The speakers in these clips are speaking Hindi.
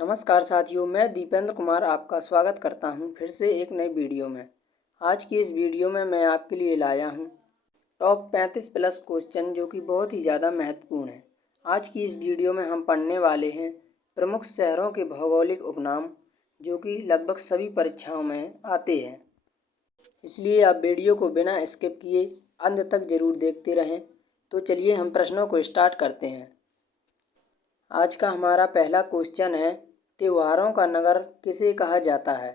नमस्कार साथियों, मैं दीपेंद्र कुमार आपका स्वागत करता हूं फिर से एक नई वीडियो में। आज की इस वीडियो में मैं आपके लिए लाया हूं टॉप 35 प्लस क्वेश्चन जो कि बहुत ही ज़्यादा महत्वपूर्ण है। आज की इस वीडियो में हम पढ़ने वाले हैं प्रमुख शहरों के भौगोलिक उपनाम जो कि लगभग सभी परीक्षाओं में आते हैं। इसलिए आप वीडियो को बिना स्किप किए अंत तक ज़रूर देखते रहें। तो चलिए हम प्रश्नों को स्टार्ट करते हैं। आज का हमारा पहला क्वेश्चन है, त्योहारों का नगर किसे कहा जाता है?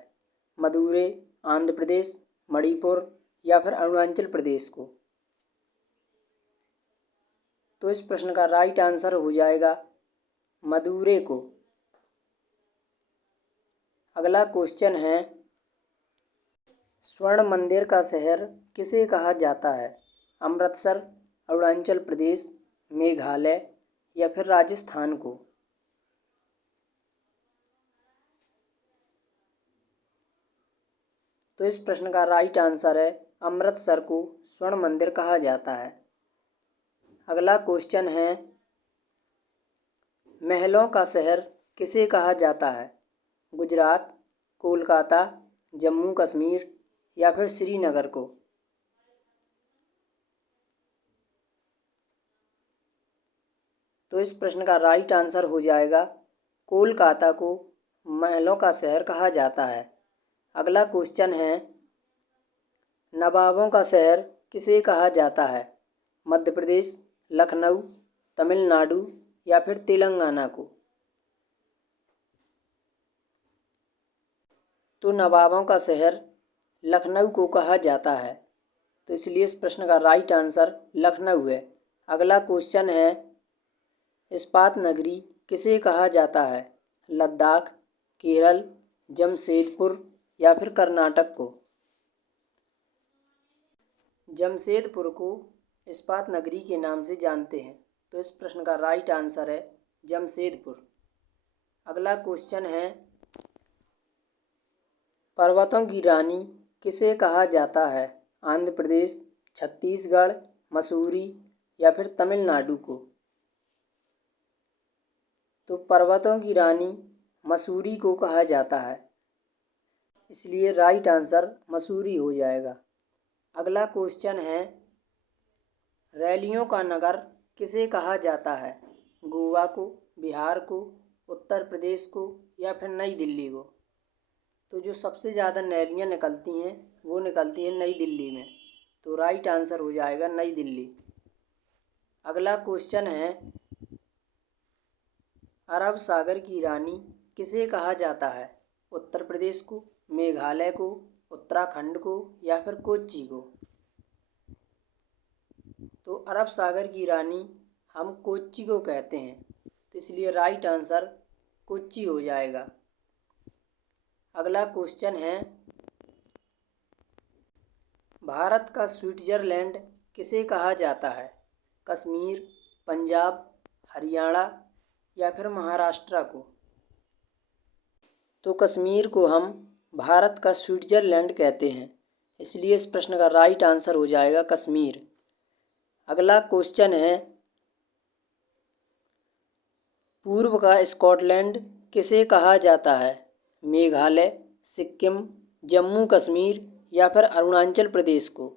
मदुरै, आंध्र प्रदेश, मणिपुर या फिर अरुणाचल प्रदेश को? तो इस प्रश्न का राइट आंसर हो जाएगा मदुरै को। अगला क्वेश्चन है, स्वर्ण मंदिर का शहर किसे कहा जाता है? अमृतसर, अरुणाचल प्रदेश, मेघालय या फिर राजस्थान को? तो इस प्रश्न का राइट आंसर है अमृतसर को स्वर्ण मंदिर कहा जाता है। अगला क्वेश्चन है, महलों का शहर किसे कहा जाता है? गुजरात, कोलकाता, जम्मू कश्मीर या फिर श्रीनगर को? तो इस प्रश्न का राइट आंसर हो जाएगा कोलकाता को महलों का शहर कहा जाता है। अगला क्वेश्चन है, नवाबों का शहर किसे कहा जाता है? मध्य प्रदेश, लखनऊ, तमिलनाडु या फिर तेलंगाना को? तो नवाबों का शहर लखनऊ को कहा जाता है, तो इसलिए इस प्रश्न का राइट आंसर लखनऊ है। अगला क्वेश्चन है, इस्पात नगरी किसे कहा जाता है? लद्दाख, केरल, जमशेदपुर या फिर कर्नाटक को? जमशेदपुर को इस्पात नगरी के नाम से जानते हैं, तो इस प्रश्न का राइट आंसर है जमशेदपुर। अगला क्वेश्चन है, पर्वतों की रानी किसे कहा जाता है? आंध्र प्रदेश, छत्तीसगढ़, मसूरी या फिर तमिलनाडु को? तो पर्वतों की रानी मसूरी को कहा जाता है, इसलिए राइट आंसर मसूरी हो जाएगा। अगला क्वेश्चन है, रैलियों का नगर किसे कहा जाता है? गोवा को, बिहार को, उत्तर प्रदेश को या फिर नई दिल्ली को? तो जो सबसे ज़्यादा रैलियाँ निकलती हैं वो निकलती हैं नई दिल्ली में, तो राइट आंसर हो जाएगा नई दिल्ली। अगला क्वेश्चन है, अरब सागर की रानी किसे कहा जाता है? उत्तर प्रदेश को, मेघालय को, उत्तराखंड को या फिर कोच्चि को? तो अरब सागर की रानी हम कोच्चि को कहते हैं, तो इसलिए राइट आंसर कोच्चि हो जाएगा। अगला क्वेश्चन है, भारत का स्विट्जरलैंड किसे कहा जाता है? कश्मीर, पंजाब, हरियाणा या फिर महाराष्ट्र को? तो कश्मीर को हम भारत का स्विट्जरलैंड कहते हैं, इसलिए इस प्रश्न का राइट आंसर हो जाएगा कश्मीर। अगला क्वेश्चन है, पूर्व का स्कॉटलैंड किसे कहा जाता है? मेघालय, सिक्किम, जम्मू कश्मीर या फिर अरुणाचल प्रदेश को?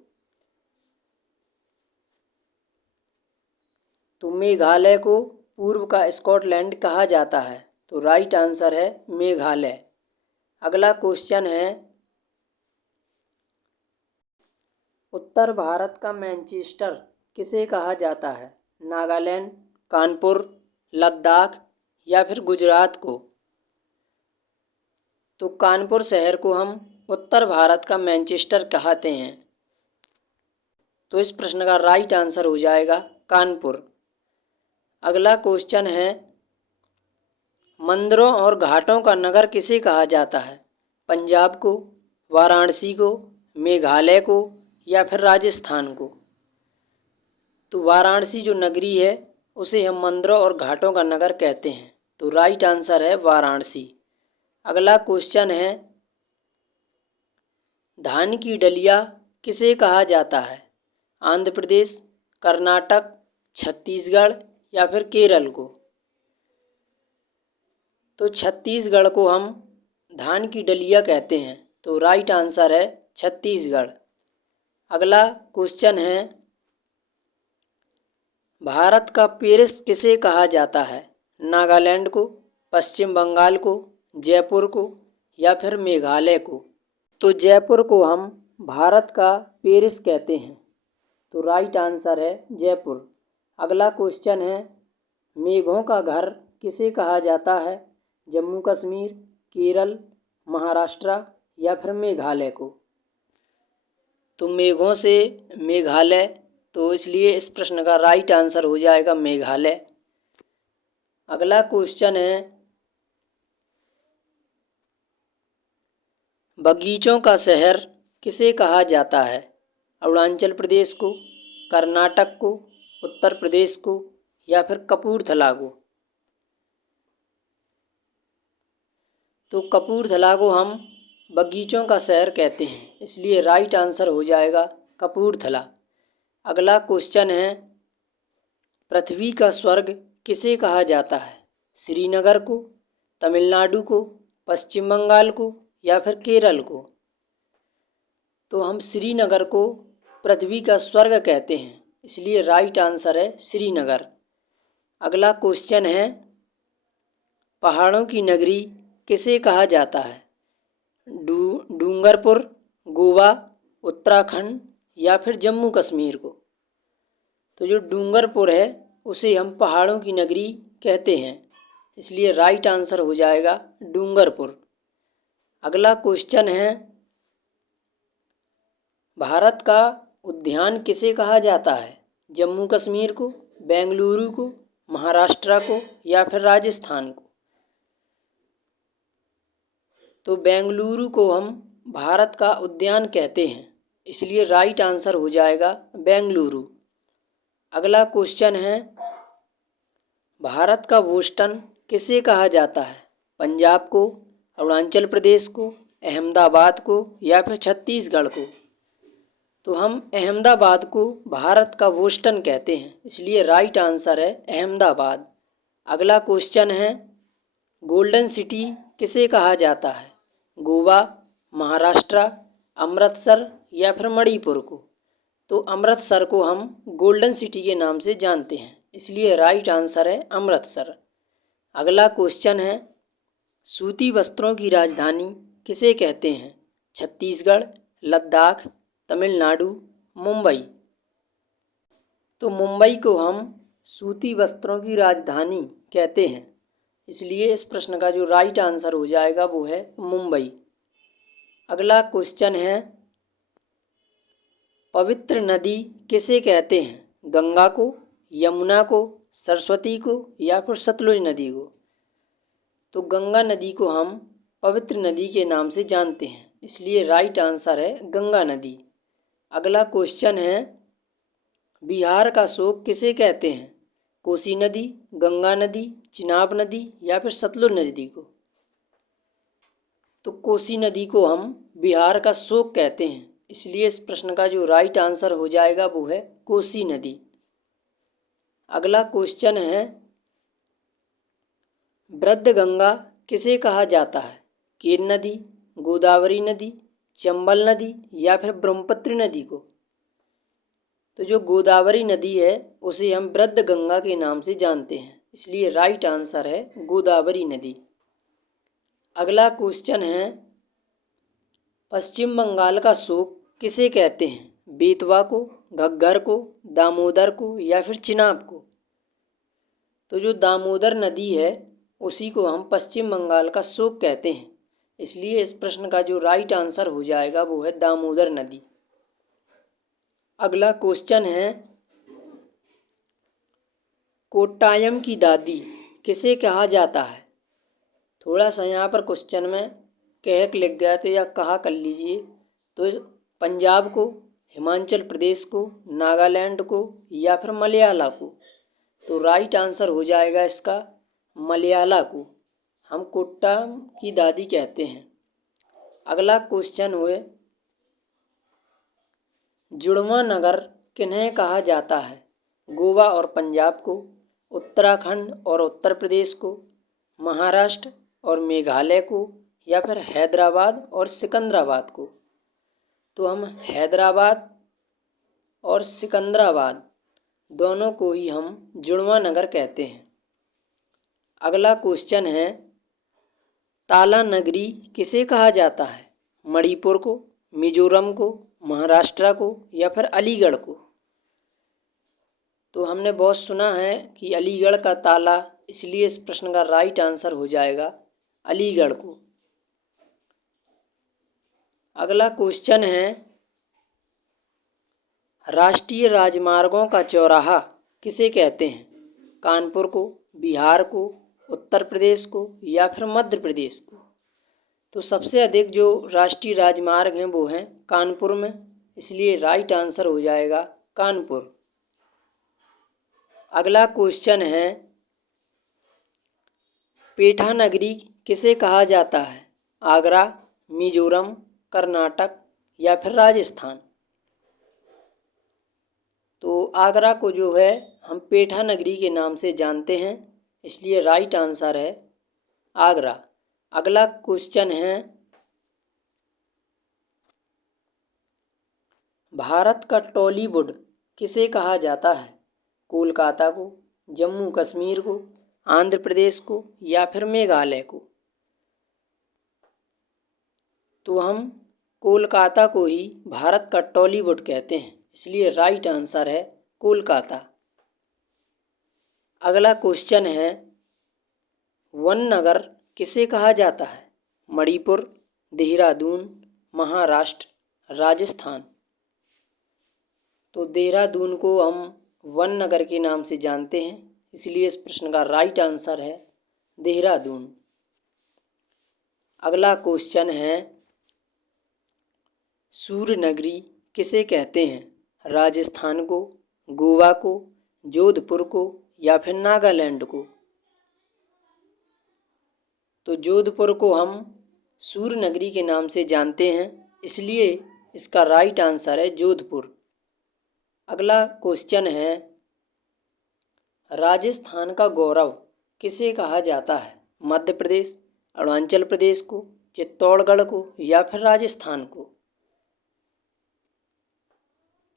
तो मेघालय को पूर्व का स्कॉटलैंड कहा जाता है, तो राइट आंसर है मेघालय। अगला क्वेश्चन है, उत्तर भारत का मैनचेस्टर किसे कहा जाता है? नागालैंड, कानपुर, लद्दाख या फिर गुजरात को? तो कानपुर शहर को हम उत्तर भारत का मैनचेस्टर कहते हैं, तो इस प्रश्न का राइट आंसर हो जाएगा कानपुर। अगला क्वेश्चन है, मंदिरों और घाटों का नगर किसे कहा जाता है? पंजाब को, वाराणसी को, मेघालय को या फिर राजस्थान को? तो वाराणसी जो नगरी है उसे हम मंदिरों और घाटों का नगर कहते हैं, तो राइट आंसर है वाराणसी। अगला क्वेश्चन है, धान की डलिया किसे कहा जाता है? आंध्र प्रदेश, कर्नाटक, छत्तीसगढ़ या फिर केरल को? तो छत्तीसगढ़ को हम धान की डलिया कहते हैं। तो राइट आंसर है छत्तीसगढ़। अगला क्वेश्चन है, भारत का पेरिस किसे कहा जाता है? नागालैंड को, पश्चिम बंगाल को, जयपुर को या फिर मेघालय को? तो जयपुर को हम भारत का पेरिस कहते हैं। तो राइट आंसर है जयपुर। अगला क्वेश्चन है, मेघों का घर किसे कहा जाता है? जम्मू कश्मीर, केरल, महाराष्ट्र या फिर मेघालय को? तो मेघों से मेघालय, तो इसलिए इस प्रश्न का राइट आंसर हो जाएगा मेघालय। अगला क्वेश्चन है, बगीचों का शहर किसे कहा जाता है? अरुणाचल प्रदेश को, कर्नाटक को, उत्तर प्रदेश को या फिर कपूरथला को? तो कपूरथला को हम बगीचों का शहर कहते हैं, इसलिए राइट आंसर हो जाएगा कपूरथला। अगला क्वेश्चन है, पृथ्वी का स्वर्ग किसे कहा जाता है? श्रीनगर को, तमिलनाडु को, पश्चिम बंगाल को या फिर केरल को? तो हम श्रीनगर को पृथ्वी का स्वर्ग कहते हैं, इसलिए राइट आंसर है श्रीनगर। अगला क्वेश्चन है, पहाड़ों की नगरी किसे कहा जाता है? डूंगरपुर, गोवा, उत्तराखंड या फिर जम्मू कश्मीर को? तो जो डूंगरपुर है उसे हम पहाड़ों की नगरी कहते हैं, इसलिए राइट आंसर हो जाएगा डूंगरपुर। अगला क्वेश्चन है, भारत का उद्यान किसे कहा जाता है? जम्मू कश्मीर को, बेंगलुरु को, महाराष्ट्र को या फिर राजस्थान को? तो बेंगलुरु को हम भारत का उद्यान कहते हैं, इसलिए राइट आंसर हो जाएगा बेंगलुरु। अगला क्वेश्चन है, भारत का बोस्टन किसे कहा जाता है? पंजाब को, अरुणाचल प्रदेश को, अहमदाबाद को या फिर छत्तीसगढ़ को? तो हम अहमदाबाद को भारत का बोस्टन कहते हैं, इसलिए राइट आंसर है अहमदाबाद। अगला क्वेश्चन है, गोल्डन सिटी किसे कहा जाता है? गोवा, महाराष्ट्र, अमृतसर या फिर मणिपुर को? तो अमृतसर को हम गोल्डन सिटी के नाम से जानते हैं, इसलिए राइट आंसर है अमृतसर। अगला क्वेश्चन है, सूती वस्त्रों की राजधानी किसे कहते हैं? छत्तीसगढ़, लद्दाख, तमिलनाडु, मुंबई? तो मुंबई को हम सूती वस्त्रों की राजधानी कहते हैं, इसलिए इस प्रश्न का जो राइट आंसर हो जाएगा वो है मुंबई। अगला क्वेश्चन है, पवित्र नदी किसे कहते हैं? गंगा को, यमुना को, सरस्वती को या फिर सतलुज नदी को? तो गंगा नदी को हम पवित्र नदी के नाम से जानते हैं, इसलिए राइट आंसर है गंगा नदी। अगला क्वेश्चन है, बिहार का शोक किसे कहते हैं? कोसी नदी, गंगा नदी, चिनाब नदी या फिर सतलुज नदी को? तो कोसी नदी को हम बिहार का शोक कहते हैं, इसलिए इस प्रश्न का जो राइट आंसर हो जाएगा वो है कोसी नदी। अगला क्वेश्चन है, वृद्धगंगा किसे कहा जाता है? केन नदी, गोदावरी नदी, चंबल नदी या फिर ब्रह्मपुत्र नदी को? तो जो गोदावरी नदी है उसे हम वृद्धगंगा के नाम से जानते हैं, इसलिए राइट आंसर है गोदावरी नदी। अगला क्वेश्चन है, पश्चिम बंगाल का शोक किसे कहते हैं? बेतवा को, घग्गर को, दामोदर को या फिर चिनाब को? तो जो दामोदर नदी है उसी को हम पश्चिम बंगाल का शोक कहते हैं, इसलिए इस प्रश्न का जो राइट आंसर हो जाएगा वो है दामोदर नदी। अगला क्वेश्चन है, कोट्टायम की दादी किसे कहा जाता है? थोड़ा सा यहाँ पर क्वेश्चन में कहक लिख गया तो या कहा कर लीजिए। तो पंजाब को, हिमाचल प्रदेश को, नागालैंड को या फिर मलयाला को? तो राइट आंसर हो जाएगा इसका मलयाला को हम कोट्टायम की दादी कहते हैं। अगला क्वेश्चन हुए, जुड़वा नगर किन्हें कहा जाता है? गोवा और पंजाब को, उत्तराखंड और उत्तर प्रदेश को, महाराष्ट्र, और मेघालय को, या फिर हैदराबाद और सिकंदराबाद को? तो हम हैदराबाद और सिकंदराबाद दोनों को ही हम जुड़वां नगर कहते हैं। अगला क्वेश्चन है, ताला नगरी किसे कहा जाता है? मणिपुर को, मिजोरम को, महाराष्ट्र को, या फिर अलीगढ़ को? तो हमने बहुत सुना है कि अलीगढ़ का ताला, इसलिए इस प्रश्न का राइट आंसर हो जाएगा अलीगढ़ को। अगला क्वेश्चन है, राष्ट्रीय राजमार्गों का चौराहा किसे कहते हैं? कानपुर को, बिहार को, उत्तर प्रदेश को, या फिर मध्य प्रदेश को? तो सबसे अधिक जो राष्ट्रीय राजमार्ग हैं वो हैं कानपुर में, इसलिए राइट आंसर हो जाएगा कानपुर। अगला क्वेश्चन है, पेठा नगरी किसे कहा जाता है? आगरा, मिजोरम, कर्नाटक, या फिर राजस्थान? तो आगरा को जो है हम पेठा नगरी के नाम से जानते हैं, इसलिए राइट आंसर है आगरा। अगला क्वेश्चन है, भारत का टॉलीवुड किसे कहा जाता है? कोलकाता को, जम्मू कश्मीर को, आंध्र प्रदेश को, या फिर मेघालय को? तो हम कोलकाता को ही भारत का टॉलीवुड कहते हैं, इसलिए राइट आंसर है कोलकाता। अगला क्वेश्चन है, वन नगर किसे कहा जाता है? मणिपुर, देहरादून, महाराष्ट्र, राजस्थान? तो देहरादून को हम वन नगर के नाम से जानते हैं, इसलिए इस प्रश्न का राइट आंसर है देहरादून। अगला क्वेश्चन है, सूर्य नगरी किसे कहते हैं? राजस्थान को, गोवा को, जोधपुर को, या फिर नागालैंड को? तो जोधपुर को हम सूर्य नगरी के नाम से जानते हैं, इसलिए इसका राइट आंसर है जोधपुर। अगला क्वेश्चन है, राजस्थान का गौरव किसे कहा जाता है? मध्य प्रदेश, अरुणाचल प्रदेश को, चित्तौड़गढ़ को, या फिर राजस्थान को?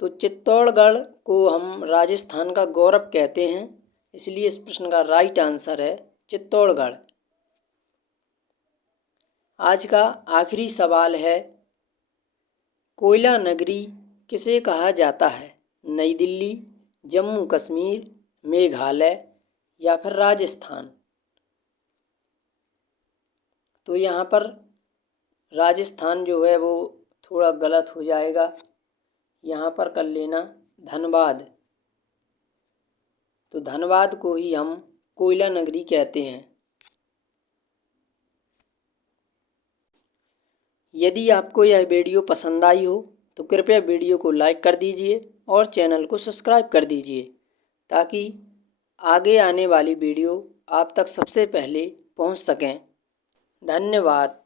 तो चित्तौड़गढ़ को हम राजस्थान का गौरव कहते हैं, इसलिए इस प्रश्न का राइट आंसर है चित्तौड़गढ़। आज का आखिरी सवाल है, कोयला नगरी किसे कहा जाता है? नई दिल्ली, जम्मू कश्मीर, मेघालय, या फिर राजस्थान? तो यहाँ पर राजस्थान जो है वो थोड़ा गलत हो जाएगा, यहाँ पर कर लेना धनबाद। तो धनबाद को ही हम कोयला नगरी कहते हैं। यदि आपको यह वीडियो पसंद आई हो तो कृपया वीडियो को लाइक कर दीजिए और चैनल को सब्सक्राइब कर दीजिए, ताकि आगे आने वाली वीडियो आप तक सबसे पहले पहुंच सकें। धन्यवाद।